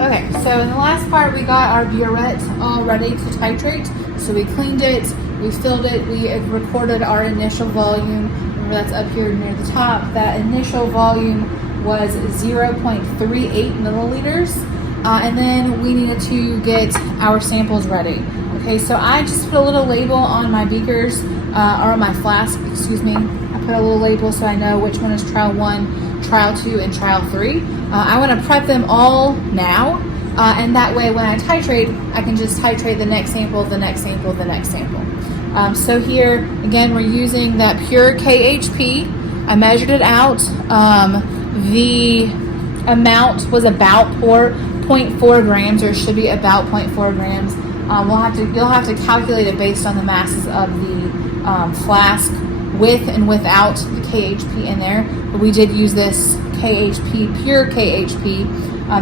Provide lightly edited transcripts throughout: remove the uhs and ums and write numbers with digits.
Okay, so in the last part, we got our burette all ready to titrate. So we cleaned it, we filled it, we recorded our initial volume. Remember, that's up here near the top. That initial volume was 0.38 milliliters. And then we needed to get our samples ready. Okay, so I just put a little label on my beakers, or my flask, excuse me. I put a little label so I know which one is trial 1, trial 2, and trial 3. I want to prep them all now, and that way when I titrate, I can just titrate the next sample, the next sample, the next sample. So here, again, we're using that pure KHP. I measured it out. The amount was about 0.4 grams, or should be about 0.4 grams. You'll have to calculate it based on the masses of the flask with and without the KHP in there. But we did use this KHP, pure KHP.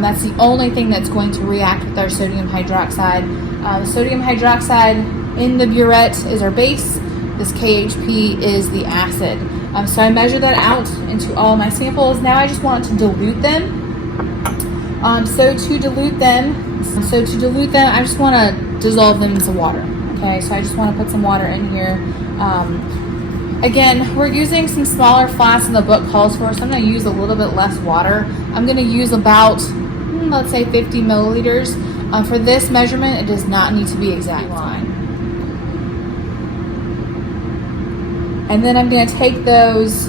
That's the only thing that's going to react with our sodium hydroxide. The sodium hydroxide in the burette is our base. This KHP is the acid. So I measured that out into all my samples. Now I just want to dilute them. So to dilute them, I just want to dissolve them into water. Okay, so I just want to put some water in here. Again, we're using some smaller flasks than the book calls for, so I'm going to use a little bit less water. I'm going to use about, let's say, 50 milliliters. For this measurement, it does not need to be exact. And then I'm going to take those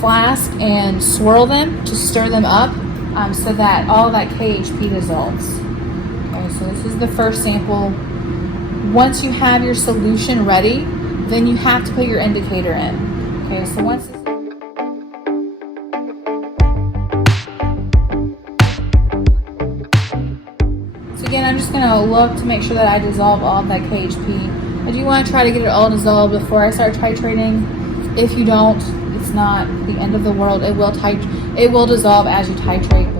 flasks and swirl them, to stir them up, so that all that KHP dissolves. Okay, so this is the first sample. Once you have your solution ready, then you have to put your indicator in. Okay, so once this again, I'm just going to look to make sure that I dissolve all of that KHP. I do want to try to get it all dissolved before I start titrating. If you don't, it's not the end of the world. It will dissolve as you titrate.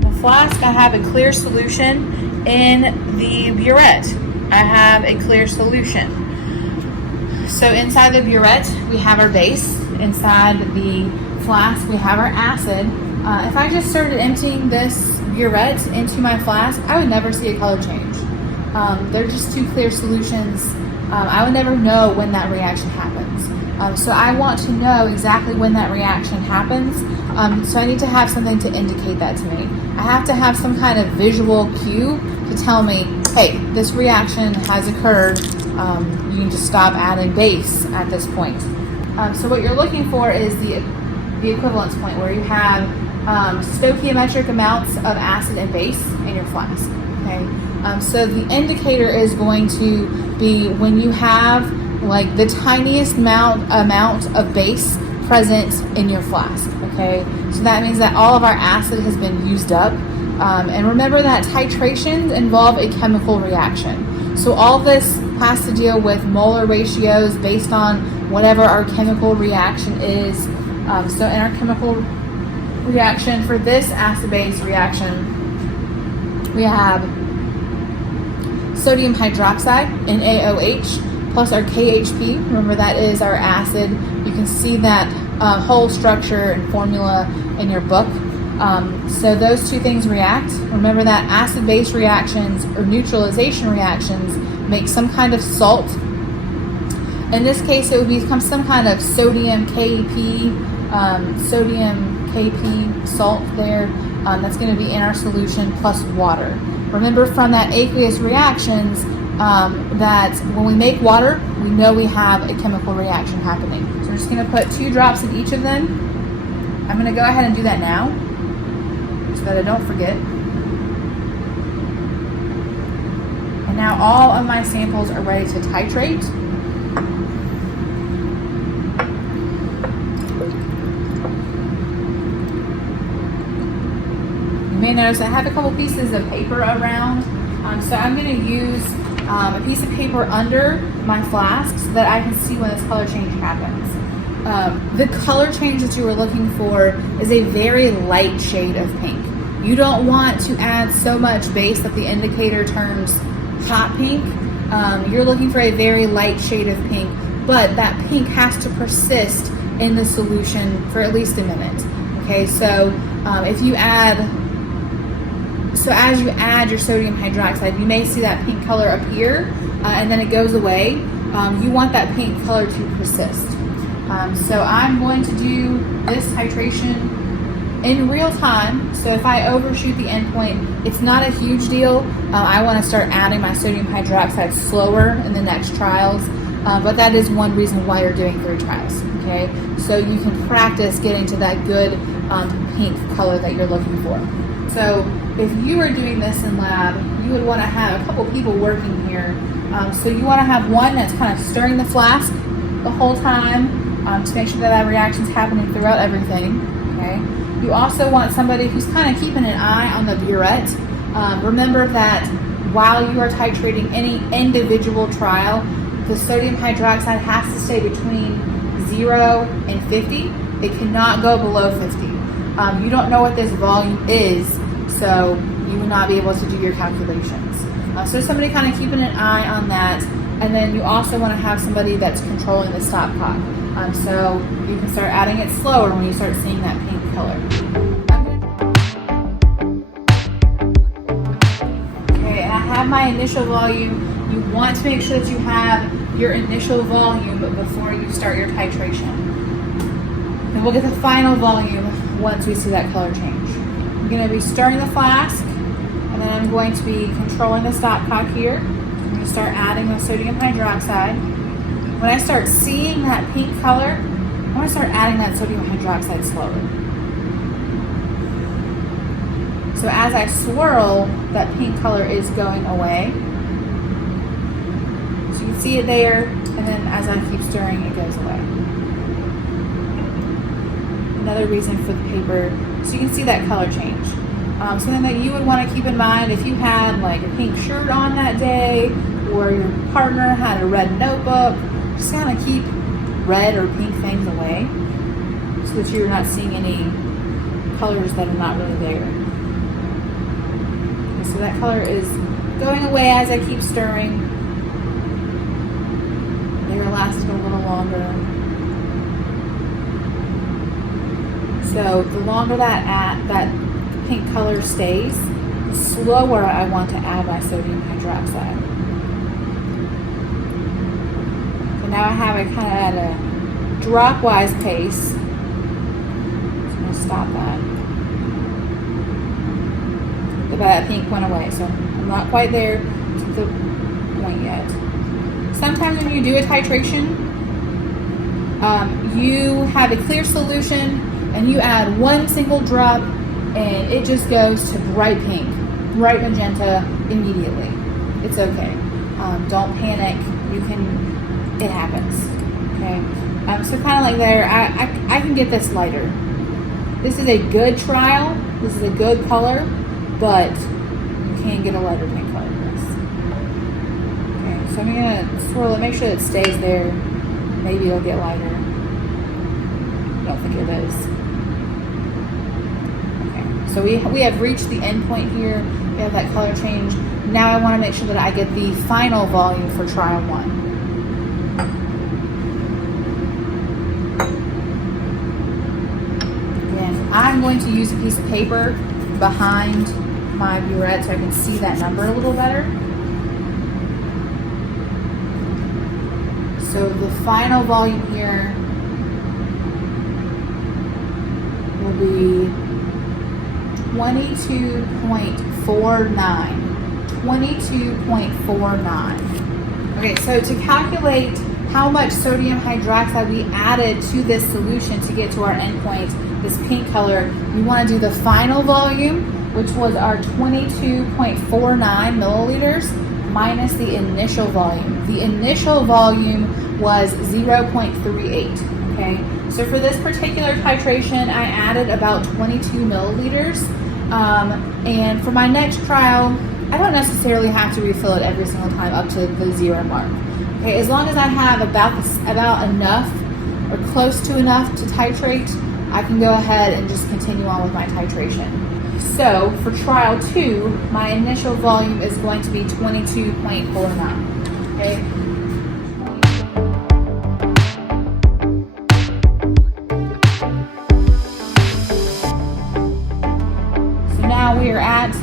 The flask, I have a clear solution. In the burette, I have a clear solution. So inside the burette, we have our base. Inside the flask, we have our acid. If I just started emptying this burette into my flask, I would never see a color change. They're just two clear solutions. I would never know when that reaction happens. So I want to know exactly when that reaction happens. So I need to have something to indicate that to me. I have to have some kind of visual cue to tell me, hey, this reaction has occurred. You can just stop adding base at this point. So what you're looking for is the equivalence point, where you have stoichiometric amounts of acid and base in your flask. Okay, so the indicator is going to be when you have like the tiniest amount of base present in your flask. Okay, so that means that all of our acid has been used up. And remember that titrations involve a chemical reaction. So all this has to deal with molar ratios based on whatever our chemical reaction is. So in our chemical reaction for this acid-base reaction, we have sodium hydroxide, NaOH, plus our KHP. Remember, that is our acid. You can see that whole structure and formula in your book. So those two things react. Remember that acid-base reactions or neutralization reactions make some kind of salt. In this case, it would become some kind of sodium KP salt there. That's going to be in our solution plus water. Remember from that aqueous reactions that when we make water, we know we have a chemical reaction happening. So we're just going to put 2 drops in each of them. I'm going to go ahead and do that now, so that I don't forget. And now all of my samples are ready to titrate. You may notice I have a couple pieces of paper around, so I'm going to use a piece of paper under my flask so that I can see when this color change happens. The color change that you are looking for is a very light shade of pink. You don't want to add so much base that the indicator turns hot pink. You're looking for a very light shade of pink, but that pink has to persist in the solution for at least a minute. Okay, so as you add your sodium hydroxide, you may see that pink color appear and then it goes away. You want that pink color to persist. So I'm going to do this titration in real time. So if I overshoot the endpoint, it's not a huge deal. I want to start adding my sodium hydroxide slower in the next trials, but that is one reason why you're doing 3 trials. Okay, so you can practice getting to that good pink color that you're looking for. So if you were doing this in lab, you would want to have a couple people working here. So you want to have one that's kind of stirring the flask the whole time to make sure that reaction's happening throughout everything. Okay. You also want somebody who's kind of keeping an eye on the burette. Remember that while you are titrating any individual trial, the sodium hydroxide has to stay between 0 and 50. It cannot go below 50. You don't know what this volume is, so you will not be able to do your calculations. So somebody kind of keeping an eye on that, and then you also want to have somebody that's controlling the stopcock. So you can start adding it slower when you start seeing that pink color. Okay, and I have my initial volume. You want to make sure that you have your initial volume before you start your titration. And we'll get the final volume once we see that color change. I'm going to be stirring the flask, and then I'm going to be controlling the stopcock here. I'm going to start adding the sodium hydroxide. When I start seeing that pink color, I want to start adding that sodium hydroxide slowly. So as I swirl, that pink color is going away. So you can see it there, and then as I keep stirring, it goes away. Another reason for the paper, so you can see that color change. Something that you would want to keep in mind if you had like a pink shirt on that day, or your partner had a red notebook, just kind of keep red or pink things away so that you're not seeing any colors that are not really there. Okay, so that color is going away as I keep stirring. They're lasting a little longer. So the longer that pink color stays, the slower I want to add my sodium hydroxide. So now I have it kind of at a dropwise pace. I'm going to stop that. But that pink went away, so I'm not quite there to the point yet. Sometimes when you do a titration, you have a clear solution and you add one single drop and it just goes to bright pink, bright magenta immediately. It's okay. Don't panic. It happens. Okay. So kind of like there, I can get this lighter. This is a good trial. This is a good color, but you can get a lighter pink color for this. Okay, so I'm gonna swirl it, make sure it stays there. Maybe it'll get lighter. I don't think it is. So we have reached the end point here. We have that color change. Now I want to make sure that I get the final volume for trial 1. Again, I'm going to use a piece of paper behind my burette so I can see that number a little better. So the final volume here will be 22.49. 22.49. Okay, so to calculate how much sodium hydroxide we added to this solution to get to our endpoint, this pink color, we want to do the final volume, which was our 22.49 milliliters minus the initial volume. The initial volume was 0.38. Okay, so for this particular titration, I added about 22 milliliters. And for my next trial, I don't necessarily have to refill it every single time up to the 0 mark. Okay, as long as I have about enough or close to enough to titrate, I can go ahead and just continue on with my titration. So for trial 2, my initial volume is going to be 22.49. Okay.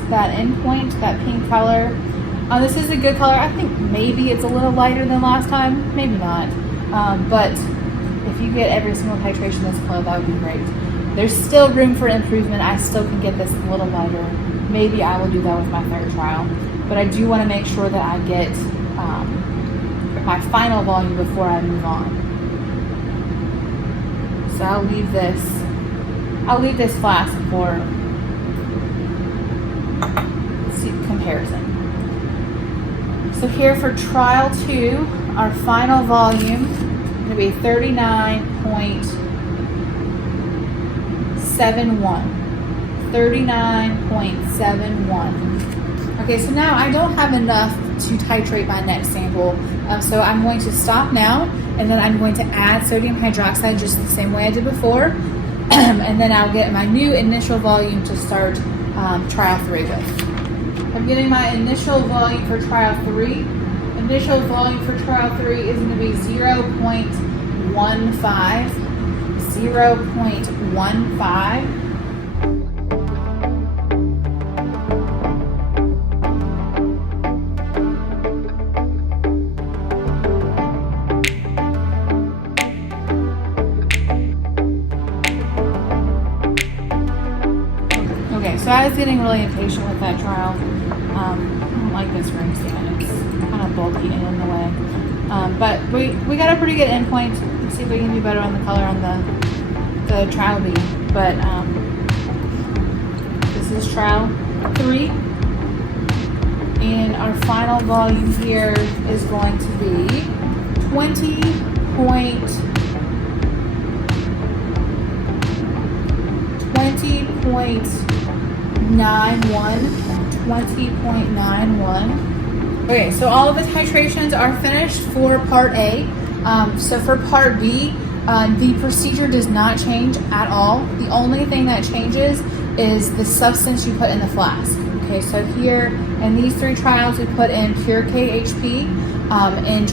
that endpoint, that pink color. This is a good color. I think maybe it's a little lighter than last time, maybe not. But if you get every single titration this color, that would be great. There's still room for improvement. I still can get this a little lighter. Maybe I will do that with my third trial. But I do want to make sure that I get my final volume before I move on. So I'll leave this flask for comparison. So here for trial 2, our final volume is going to be 39.71. 39.71. Okay, so now I don't have enough to titrate my next sample, so I'm going to stop now, and then I'm going to add sodium hydroxide just the same way I did before, and then I'll get my new initial volume to start trial 3 with. I'm getting my initial volume for trial 3. Initial volume for trial 3 is going to be 0.15. 0.15. Okay, so I was getting really impatient with that trial. I don't like this ring stand. It's kind of bulky and in the way. But we got a pretty good endpoint. Let's see if we can do better on the color on the trial B. But this is trial 3. And our final volume here is going to be 20.91. 20.91. Okay, so all of the titrations are finished for part A. So for part B, the procedure does not change at all. The only thing that changes is the substance you put in the flask. Okay, so here in these 3 trials, we put in pure KHP. In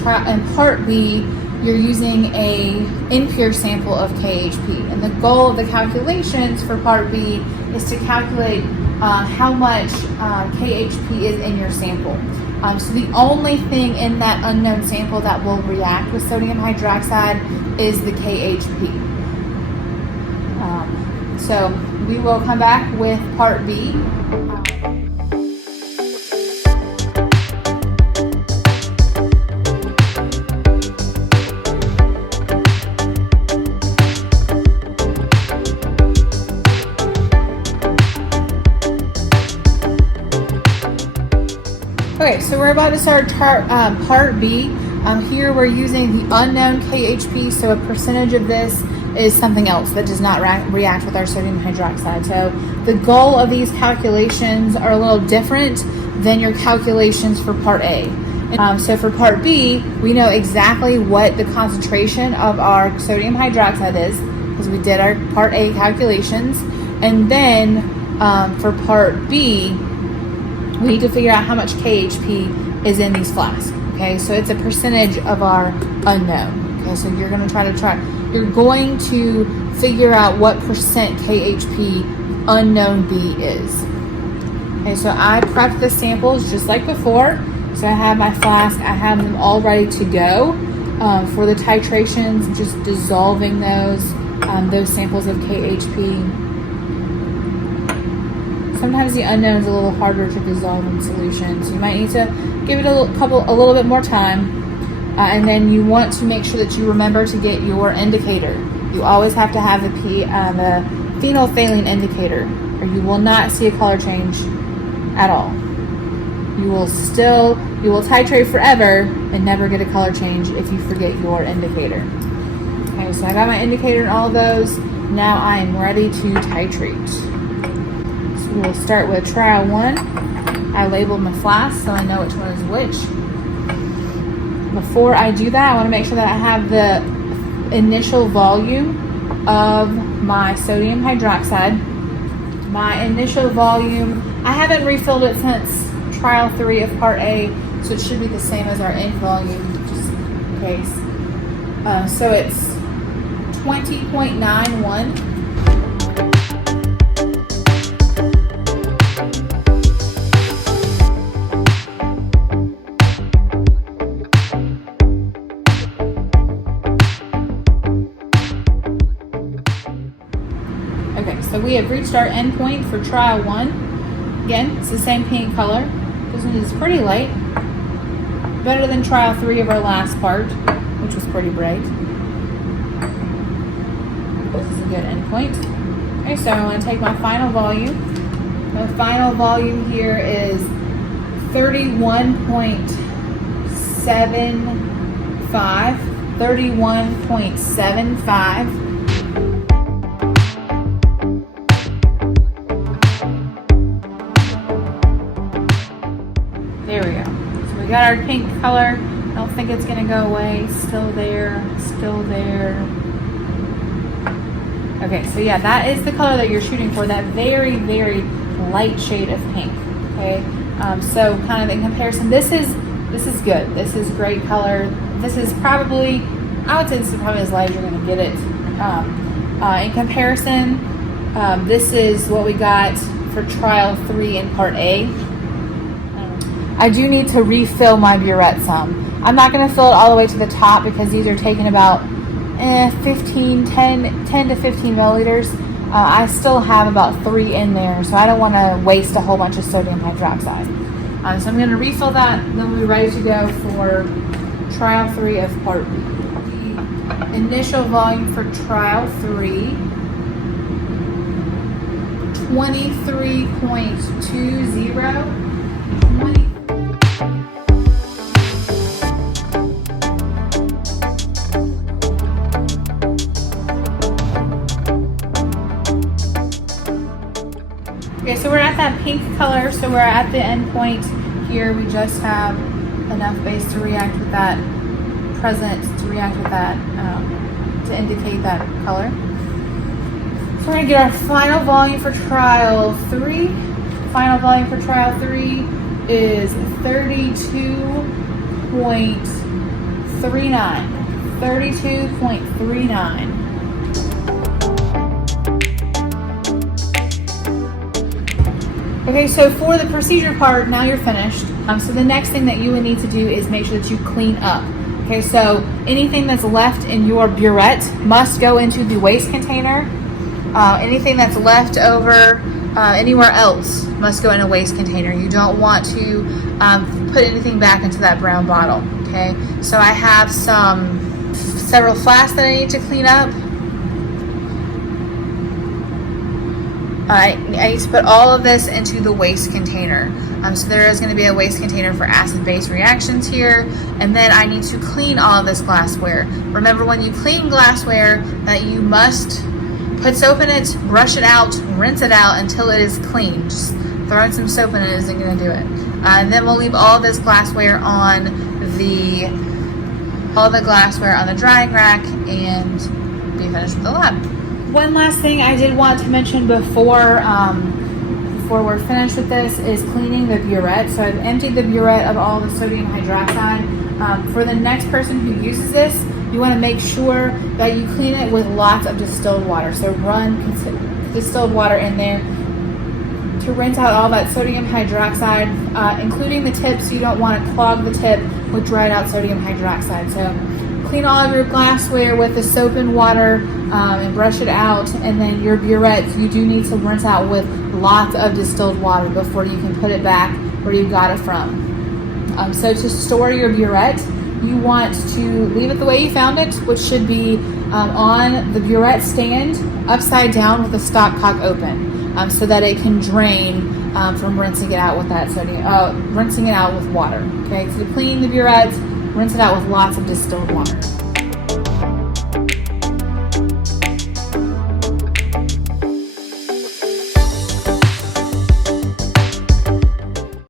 part B, you're using a impure sample of KHP. And the goal of the calculations for part B is to calculate how much KHP is in your sample. So the only thing in that unknown sample that will react with sodium hydroxide is the KHP. So we will come back with part B. Okay, so we're about to start part B. Here we're using the unknown KHP, so a percentage of this is something else that does not react with our sodium hydroxide. So the goal of these calculations are a little different than your calculations for part A. So for part B, we know exactly what the concentration of our sodium hydroxide is, because we did our part A calculations. And then for part B, we need to figure out how much KHP is in these flasks. Okay, so it's a percentage of our unknown. Okay, so you're going to figure out what percent KHP unknown B is. Okay, so I prepped the samples just like before. So I have my flask, I have them all ready to go for the titrations, just dissolving those samples of KHP. Sometimes the unknown is a little harder to dissolve in solution, so you might need to give it a little bit more time. And then you want to make sure that you remember to get your indicator. You always have to have the phenolphthalein indicator, or you will not see a color change at all. You will titrate forever and never get a color change if you forget your indicator. Okay, so I got my indicator in all of those. Now I am ready to titrate. We'll start with trial 1. I labeled my flask so I know which one is which. Before I do that, I want to make sure that I have the initial volume of my sodium hydroxide. My initial volume, I haven't refilled it since trial 3 of part A, so it should be the same as our end volume, just in case. So it's 20.91. we have reached our endpoint for trial 1. Again, it's the same paint color. This one is pretty light. Better than trial 3 of our last part, which was pretty bright. This is a good endpoint. Okay, so I want to take my final volume. My final volume here is 31.75. 31.75. There we go. So we got our pink color. I don't think it's going to go away. Still there. Still there. Okay, so yeah, that is the color that you're shooting for. That very, very light shade of pink. Okay, so kind of in comparison, this is good. This is great color. This is probably, I would say this is probably as light as you're going to get it. In comparison, this is what we got for trial 3 in part A. I do need to refill my burette some. I'm not going to fill it all the way to the top because these are taking about 10 to 15 milliliters. I still have about 3 in there, so I don't want to waste a whole bunch of sodium hydroxide. So I'm going to refill that, and then we'll be ready to go for trial 3 of part B. The initial volume for trial 3, 23.20. Okay, so we're at that pink color, so we're at the end point here. We just have enough base to react with that to indicate that color. So we're going to get our final volume for trial 3. The final volume for trial 3 is 32.39. 32.39. Okay, so for the procedure part, now you're finished. So the next thing that you would need to do is make sure that you clean up. Okay, so anything that's left in your burette must go into the waste container. Anything that's left over anywhere else must go in a waste container. You don't want to put anything back into that brown bottle. Okay, so I have several flasks that I need to clean up. I need to put all of this into the waste container. So there is going to be a waste container for acid-base reactions here, and then I need to clean all of this glassware. Remember, when you clean glassware, that you must put soap in it, brush it out, rinse it out until it is clean. Just throwing some soap in it isn't going to do it. And then we'll leave all this glassware on the drying rack and be finished with the lab. One last thing I did want to mention before we're finished with this is cleaning the burette. So I've emptied the burette of all the sodium hydroxide. For the next person who uses this, you want to make sure that you clean it with lots of distilled water. So run distilled water in there to rinse out all that sodium hydroxide, including the tips. You don't want to clog the tip with dried out sodium hydroxide. So clean all of your glassware with the soap and water and brush it out. And then your burette, you do need to rinse out with lots of distilled water before you can put it back where you got it from. So to store your burette, you want to leave it the way you found it, which should be on the burette stand, upside down with the stopcock open, so that it can drain from rinsing it out with that rinsing it out with water. Okay, so to clean the burette, rinse it out with lots of distilled water.